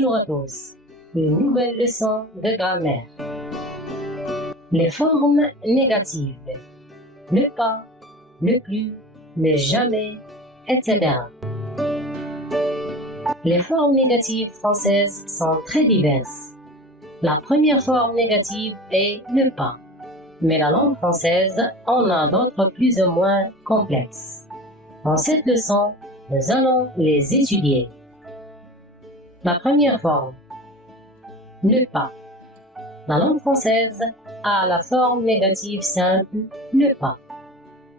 Bonjour à tous, une nouvelle leçon de grammaire. Les formes négatives, ne pas, ne plus, ne jamais, etc. Les formes négatives françaises sont très diverses. La première forme négative est ne pas, mais la langue française en a d'autres plus ou moins complexes. Dans cette leçon, nous allons les étudier. La première forme, ne pas. La langue française a la forme négative simple ne pas.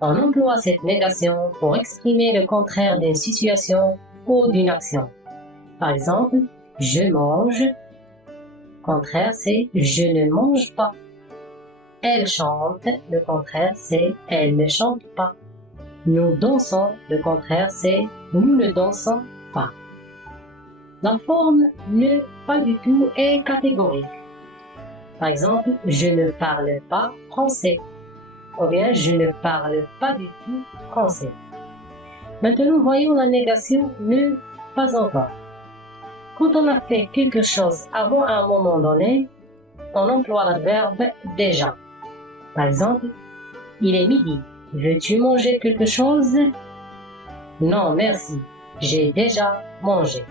On emploie cette négation pour exprimer le contraire d'une situation ou d'une action. Par exemple, je mange. Le contraire, c'est je ne mange pas. Elle chante. Le contraire, c'est elle ne chante pas. Nous dansons. Le contraire, c'est nous ne dansons pas. La forme ne pas du tout est catégorique. Par exemple, je ne parle pas français. Ou bien, je ne parle pas du tout français. Maintenant, voyons la négation ne pas encore. Quand on a fait quelque chose avant un moment donné, on emploie l'adverbe déjà. Par exemple, il est midi. Veux-tu manger quelque chose? Non, merci. J'ai déjà mangé.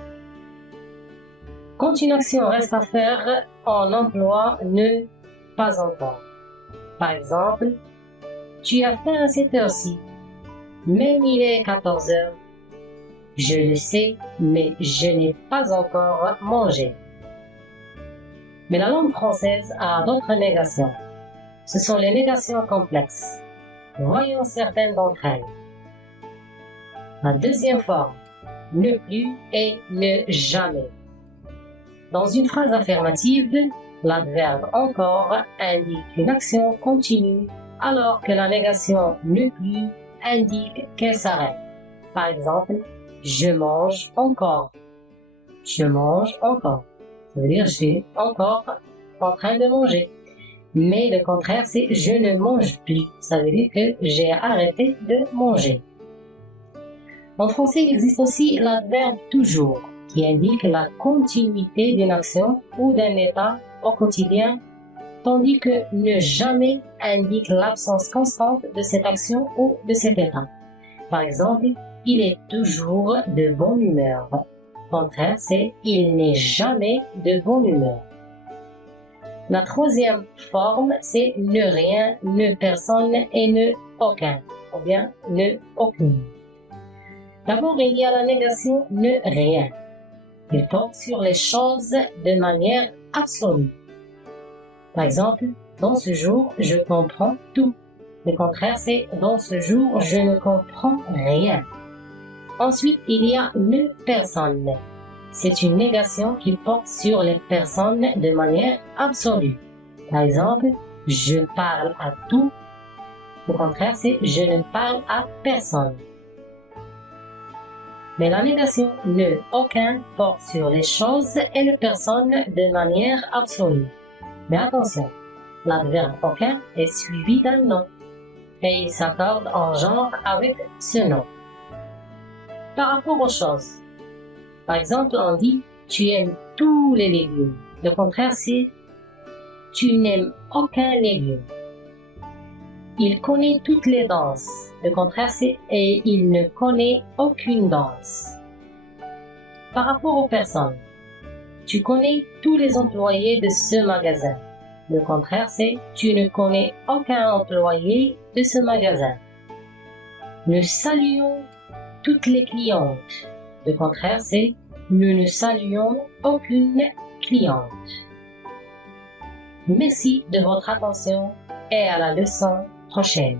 Quand une action reste à faire, on emploie ne pas encore. Par exemple, tu as faim à cette heure-ci. Même il est 14 heures. Je le sais, mais je n'ai pas encore mangé. Mais la langue française a d'autres négations. Ce sont les négations complexes. Voyons certaines d'entre elles. La deuxième forme, ne plus et ne jamais. Dans une phrase affirmative, l'adverbe encore indique une action continue, alors que la négation ne plus indique qu'elle s'arrête. Par exemple, je mange encore. Je mange encore. Ça veut dire je suis encore en train de manger. Mais le contraire, c'est je ne mange plus. Ça veut dire que j'ai arrêté de manger. En français, il existe aussi l'adverbe toujours, qui indique la continuité d'une action ou d'un état au quotidien, tandis que ne jamais indique l'absence constante de cette action ou de cet état. Par exemple, il est toujours de bonne humeur. Le contraire, c'est il n'est jamais de bonne humeur. La troisième forme, c'est ne rien, ne personne et ne aucun, ou bien ne aucune. D'abord, il y a la négation ne rien. Il porte sur les choses de manière absolue. Par exemple, dans ce jour, je comprends tout. Le contraire, c'est dans ce jour, je ne comprends rien. Ensuite, il y a ne personne. C'est une négation qui porte sur les personnes de manière absolue. Par exemple, je parle à tout. Le contraire, c'est je ne parle à personne. Mais la négation ne aucun porte sur les choses et les personnes de manière absolue. Mais attention, l'adverbe aucun est suivi d'un nom et il s'accorde en genre avec ce nom. Par rapport aux choses, par exemple, on dit tu aimes tous les légumes. Le contraire, c'est tu n'aimes aucun légume. Il connaît toutes les danses. Le contraire, c'est et il ne connaît aucune danse. Par rapport aux personnes, tu connais tous les employés de ce magasin. Le contraire, c'est tu ne connais aucun employé de ce magasin. Nous saluons toutes les clientes. Le contraire, c'est nous ne saluons aucune cliente. Merci de votre attention et à la leçon prochaine.